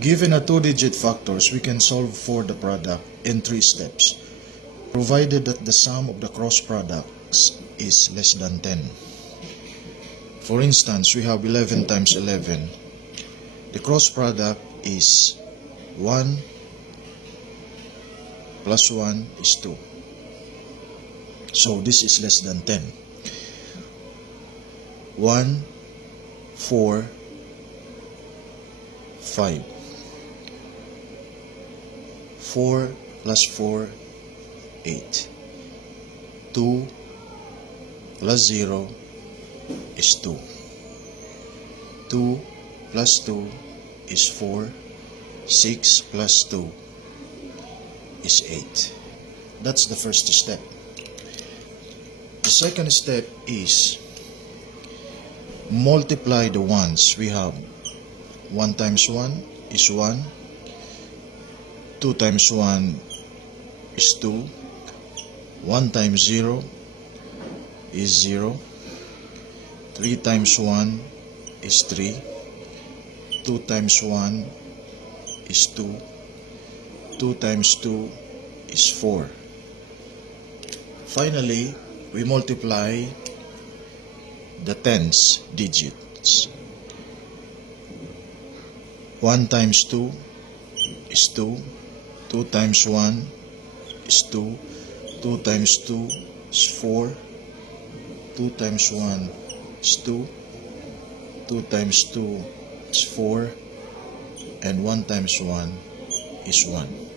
Given a two-digit factors, we can solve for the product in 3 steps, provided that the sum of the cross products is less than 10. For instance, we have 11 times 11. The cross product is 1 plus 1 is 2. So this is less than 10. 1, 4, 5. 4 plus 4, 8. 2 plus 0 is 2. 2 plus 2 is 4. 6 plus 2 is 8. That's the first step. The second step is multiply the ones. We have 1 times 1 is 1. 2 times 1 is 2. 1 times 0 is 0. 3 times 1 is 3. 2 times 1 is 2. 2 times 2 is 4. Finally, we multiply the tens digits. 1 times 2 is 2. 2 times 1 is 2. 2 times 2 is 4. 2 times 1 is 2. 2 times 2 is 4. And 1 times 1 is 1.